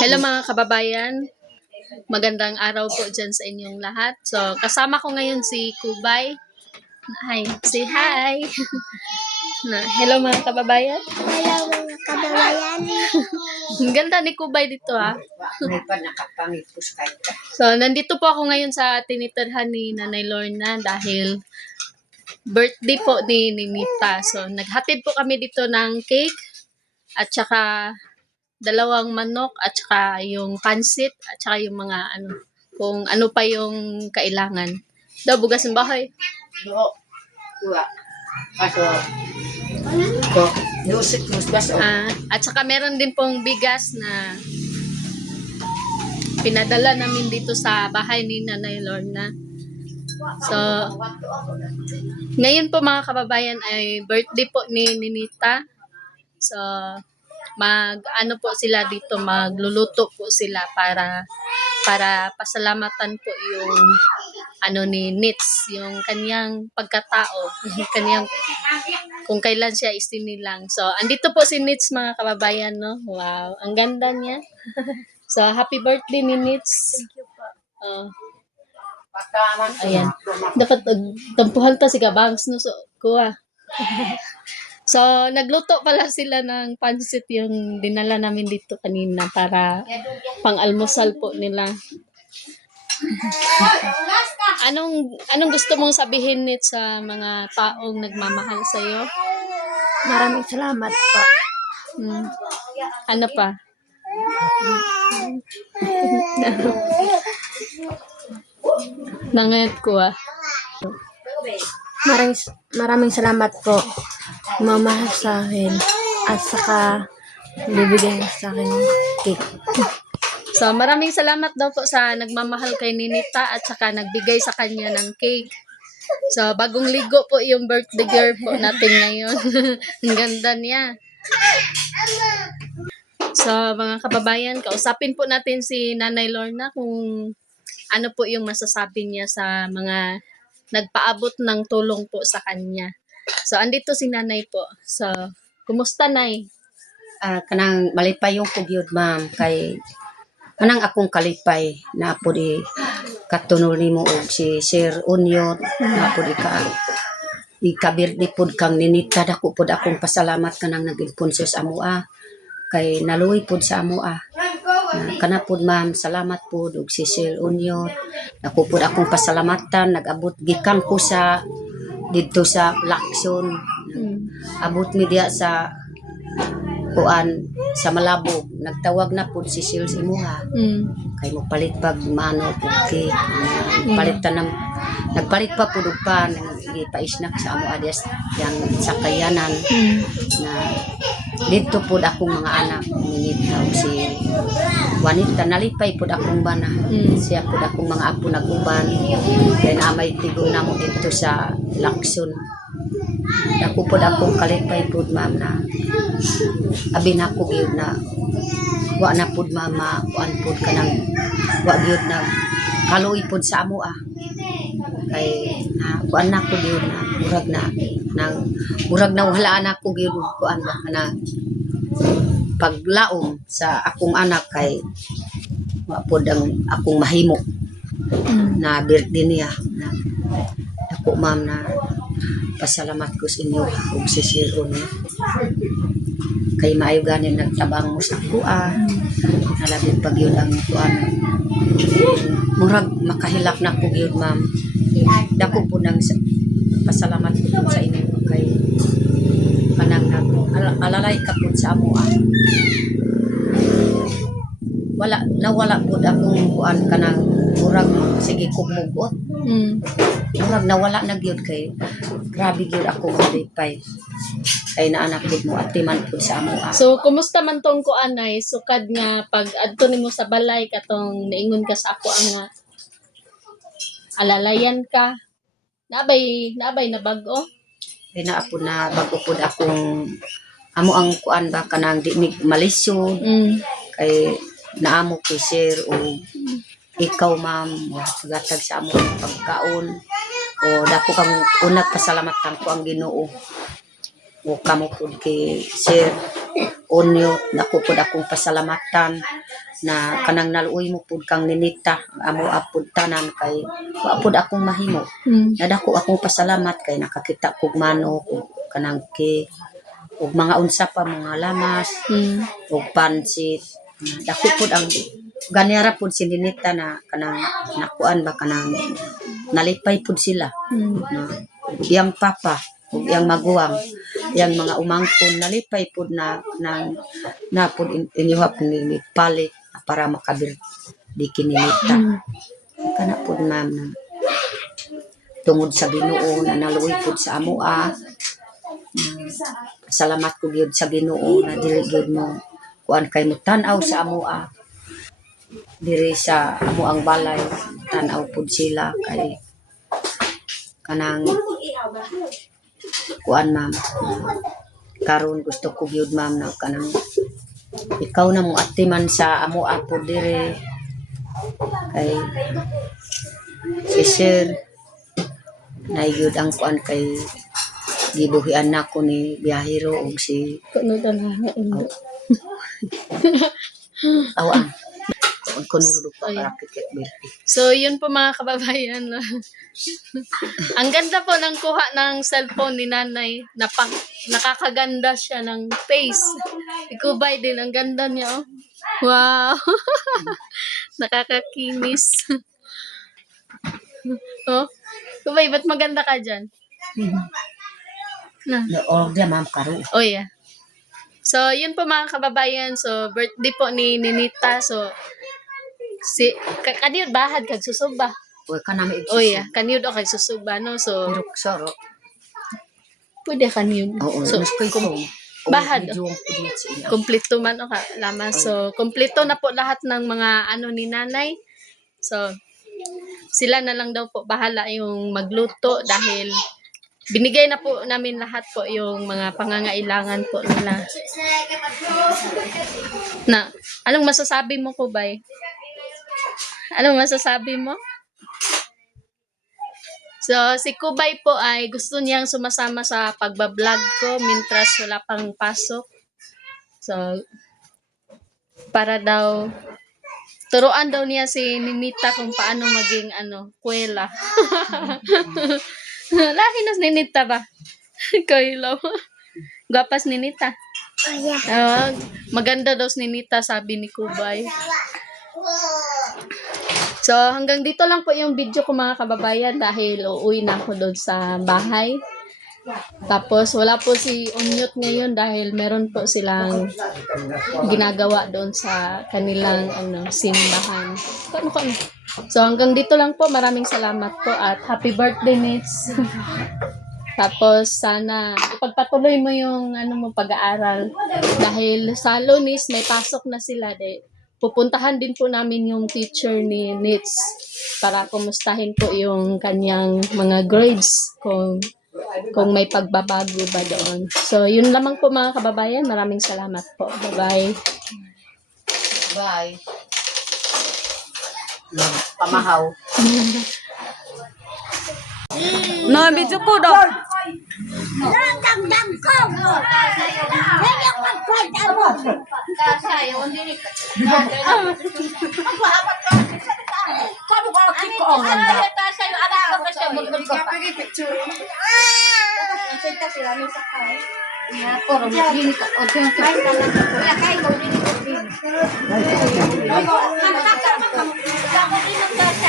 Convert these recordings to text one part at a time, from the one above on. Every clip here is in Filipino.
Hello mga kababayan. Magandang araw po dyan sa inyong lahat. So, kasama ko ngayon si Kubay. Hi. Say hi. na, hello mga kababayan. Hello mga kababayan. Ang ganda ni Kubay dito ha. May pa. So, nandito po ako ngayon sa tinitirhan ni Nanay Lorna dahil birthday po ni Ninita. So, naghatid po kami dito ng cake at saka dalawang manok at saka yung pansit at saka yung mga ano, kung ano pa yung kailangan. Daw, bugas ng bahay. No. Kuha. Kaso, ko, lusik mo. Ah, at saka meron din pong bigas na pinadala namin dito sa bahay ni Nanay Lorna. So, ngayon po mga kababayan ay birthday po ni Ninita. So, mag ano po sila dito, magluluto po sila para para pasalamatan po yung ano ni Nits, yung kanyang pagkatao, yung kanyang kung kailan siya istinilang. So, andito po si Nits mga kababayan, no? Wow, ang ganda niya. so, happy birthday ni Nits. Thank you po. Oh. Ayan. dapat uh, tampuhan ta si Gabangs no so kuha. so nagluto pala sila ng pansit yung dinala namin dito kanina para pang-almusal po nila. anong anong gusto mong sabihin nit sa mga taong nagmamahal sa iyo? Maraming salamat po. Hmm. Ano pa? Nangayat ko ah. Maraming, maraming salamat po. Mamahal sa akin. At saka, bibigyan sa akin cake. So, maraming salamat daw po sa nagmamahal kay Ninita at saka nagbigay sa kanya ng cake. So, bagong ligo po yung birthday girl po natin ngayon. Ang ganda niya. So, mga kababayan, kausapin po natin si Nanay Lorna kung ano po yung masasabi niya sa mga nagpaabot ng tulong po sa kanya. So, andito si Nanay po. So, kumusta, Nay? Ah, kanang malipay yung kugyod, ma'am. Kay, kanang akong kalipay na po di katunol ni mo og si Sir Unyo na po di ka ikabirdi pod kang ninita dako pod akong pasalamat kanang naging sponsor sa amo ah. kay naluoy pod sa amo ah. Na, kana pod ma'am salamat pod og si Sir Unyo dako pod akong pasalamatan nag-abot gikan ko sa didto sa Lacson. Mm. abot mi diya sa kuan sa Malabo. Nagtawag na pod si Sir sa imuha Mm. kay mo palit pag mano pud cake palitan ng nagpalit pa pud og pan gipaisnak sa amo adyas yang sa kayanan. Mm. na dito pud akong mga anak minitaw si Juanita. Nalipay pud akong bana. Mm. siya pud akong mga apo naguban. Kay naamay tigong namo dito sa Lakson Ako pud akong kalipay pud ma'am na abi na ko gyud na wa na pud mama kuan pud kanang wa gyud na kaluoy pud sa amo ah kay na kuan na ko gyud na murag na nang murag na wala na ko gyud kuan ba kana paglaom sa akong anak kay wa pud ang akong mahimo. Mm. na birthday niya. Na ako ma'am na pasalamat ko sa inyo ug si Sir kay maayo ganin nagtabang mo sa kuan nalabig pag yun ang kuan. Murag makahilak na ko yun ma'am dako po nang sa- pasalamat po sa inyo kay kanang nag al- alalay ka po sa amo ah. wala nawala po akong kuan kanang murag sige kugmugot Mm. murag nawala na gyud kay grabe gyud ako malipay kay naanak gyud mo atiman po sa amo ah. So, kumusta man tong kuan ay sukad nga pag adto nimo sa balay katong niingon ka sa ako ang alalayan ka. Nabay nabay na bag-o. kay naa po na bago po akong amo ang kuan ba kanang di mig malisyo Mm. kay naamo ko share o ikaw ma'am gatag sa amo ang pagkaon o dako kamo unag pasalamatan ko ang Ginoo o kamo pud kay share Onyo, dako pud akong pasalamatan na kanang naluoy mo pud kang ninita amo apud tanan kay wa pud akong mahimo Mm. nadako akong pasalamat kay nakakita kog manok kanang cake ug mga unsa pa mga lamas Mm. ug pansit dako pud ang ganera pud si ninita na kanang nakuan ba kanang nalipay pud sila Mm. na iyang papa ug iyang maguwang iyang mga umangkon nalipay pud na nang na pud in, inyuha ni palit para makabir di kininita Mm. kana pud ma'am tungod sa Ginoo na naluoy pud sa amoa Mm, salamat ko gyud sa Ginoo na dili gyud mo kuan kay mo tan-aw sa amoa diri sa amo ang balay tan-aw pud sila kay kanang kuan ma'am. Karon gusto ko gyud ma'am na kanang ikaw na mo atiman sa amo apo dire. Kay si sir na gyud ang kuan kay gibuhian na ko ni biyahero og si Kuno na nga indo. Awan ang kunulo pa Ay. kikit birthday So, yun po mga kababayan. Ang ganda po ng kuha ng cellphone ni nanay. Napang, nakakaganda siya ng face. Ikubay din. Ang ganda niya. Oh. Wow. Nakakakinis. oh. Kubay, ba't maganda ka dyan? Na. og dia ma'am karo Oh, yeah. So, yun po mga kababayan. So, birthday po ni Ninita. So, si, ka- kaniyod bahad kag susuba. Uy, ka na may Oh, yeah. Kaniyod o kag susuba, no? So, Pero soro. pwede kaniyod. Oo, So, mas ko'y kum- kong. bahad. Kompleto man o ka, laman. So, kompleto na po lahat ng mga ano ni nanay. So, sila na lang daw po bahala yung magluto dahil binigay na po namin lahat po yung mga pangangailangan po nila. Na, anong masasabi mo ko, bay? Anong masasabi mo? So, si Kubay po ay gusto niyang sumasama sa pagbablog ko mintras wala pang pasok. So, para daw, turuan daw niya si Ninita kung paano maging, ano, kuwela. Laki na si Ninita ba? Koilo. Gwapas Ninita. Ah, maganda daw si Ninita, sabi ni Kubay. So, hanggang dito lang po yung video ko mga kababayan dahil uuwi na ako doon sa bahay. Tapos, wala po si Unyot ngayon dahil meron po silang ginagawa doon sa kanilang ano, simbahan. So, hanggang dito lang po. Maraming salamat po at happy birthday, Nits. Tapos, sana ipagpatuloy mo yung ano mo pag-aaral. Dahil sa lunis, may pasok na sila. De, pupuntahan din po namin yung teacher ni Nits para kumustahin po yung kanyang mga grades kung kung may pagbabago ba doon. So, yun lamang po mga kababayan. Maraming salamat po. Bye-bye. Bye. Pamahaw. No, video ko daw. Kamu kalau kik orang dah. Ya, orang ini kok orang kain tangan. Ya, kain kau ini kok. Mantap kamu. Kamu ini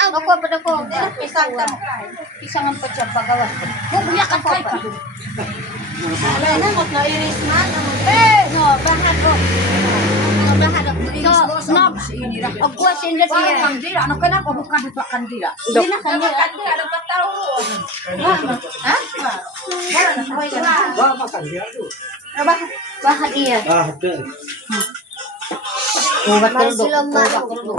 Ako pa ako. Pisang lang. Pisang ang pagpagawa. Bubuya ka pa. Wala na mo na iris. Eh, no, bahad ko. No, bahad ko. So, no, ako sa inyo siya. Kandila, ano ka na ko buka dito kandila. Hindi na kandila. Kandila na patao. Ha? Ha? Ha? Ha? Ha? Ha? Ha? Ha? Do.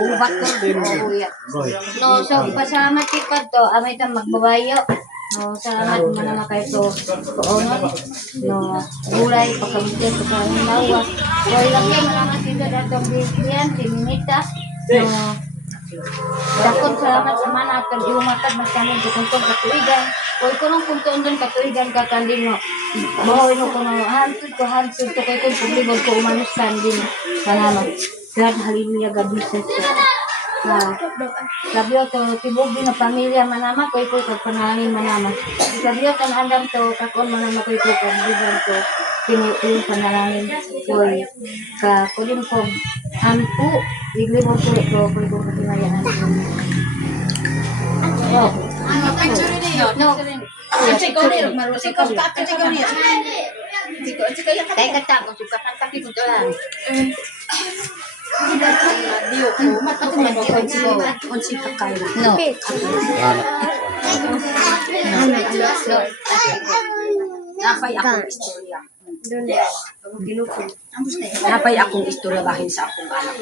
Ubat ko do. No, so pasalamat kita to. Amay magbabayo. No, salamat mo naman kayo to. Koonon. No, gulay, pagkabuti, pagkabunawa. Wala lang yan, malaman kita datong bigyan, sininita. No, Dakot salamat sa mana at iumatag mas kanin sa kuntong katuigan. Huwag ko nung kuntong doon katuigan ka kandin mo. Bahoy no ko no, hansud ko, hansud ko kay kung publibog ko umanos kandin. Salamat. God, hallelujah, God bless us. Ah, Labyo to, tibog din na pamilya manama, koy koy kag panalangin manama. Labyo kan andam to, kakon manama koy koy kag bigan to, pinuin panalangin koy ka kulim ko ampu, bigli mo to ko koy ko katinayaan. Oh. No. Kaya kata ko suka kanta ki ko lang. Unsi ka kay na. No. Napay akong istorya. Napay akong istorya bahin sa akong anak.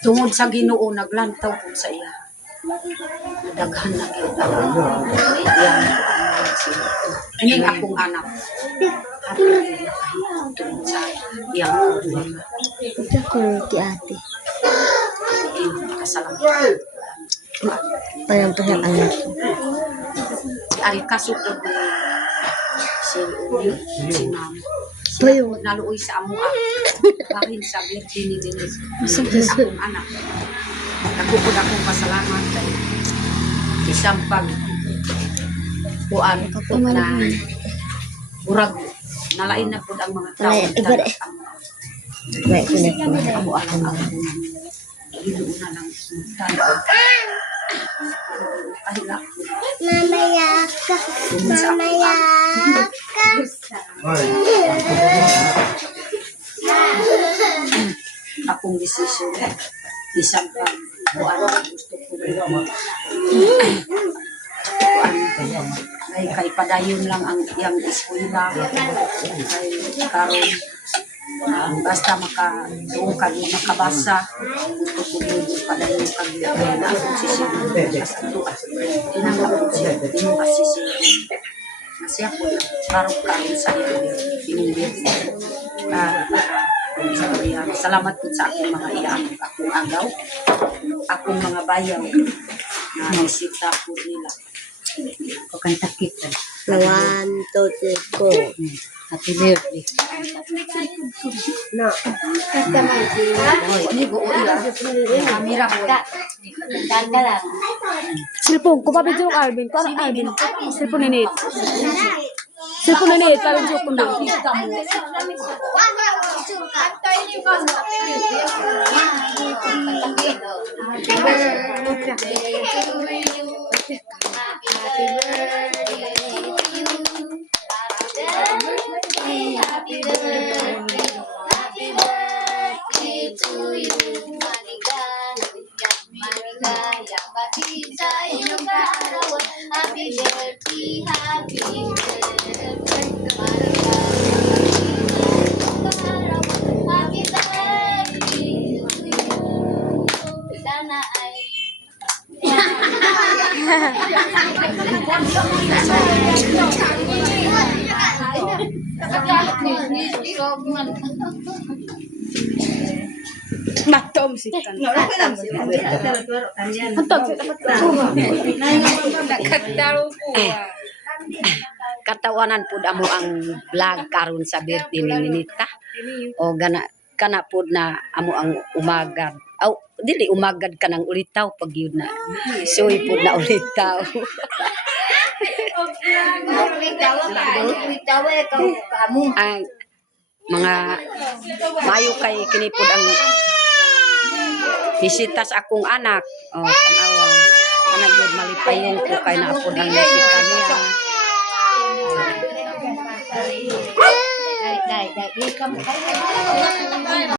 Tungod sa Ginoo naglantaw ko sa iya. Daghan na gyud ako. Yan ang sila. Ining akong anak. Tungod sa iyang kuduhan. Ito ko ti ate. Kasalamat. Parang pa siyang anak. Ari kasukod ni si Uyo, si Nam. Tuyo. Naluoy sa amo ah. Bahin sa birthday ni Denise. Sa akong anak. Nagkukod akong pasalamat kay isang pag kuan na urag nalain na pud ang mga tao Nalain, iba rin. Wait, kulit ko. amo ang ang Ginoo na lang. Mamaya ka. Mamaya akong desisyon isang pag kuan gusto ko padayon lang ang iyang eskwela kay karon ah, basta maka tuong kag makabasa yun padayon kay na akong sisiyon sa ato inang akong siya inang asisiyon Masya po na parang karon sa iyo pinindit Ah, Sabihan, salamat po sa akong mga iyan, akong agaw, akong mga bayaw, na bisita po nila. O kanta kita. One, two, three, four. Happy birthday. No. Cellphone ko, papit yung Alvin. Ko ano Alvin? Cellphone ni Nate. Cellphone ni Nate, parang cellphone doon. Happy Matom si. Katawanan po amo ang vlog karon sa birthday ni Ninita. O gana kana po na amo ang umagad. Aw, dili umagad ka ng ulitaw pag yun na. Suy po na ulitaw. Ang mga mayo kay kinipod ang bisita sa akong anak. O, tanawa. Anak yun malipayon ko kay naapod ang bisita niya. Dai, dai, dai.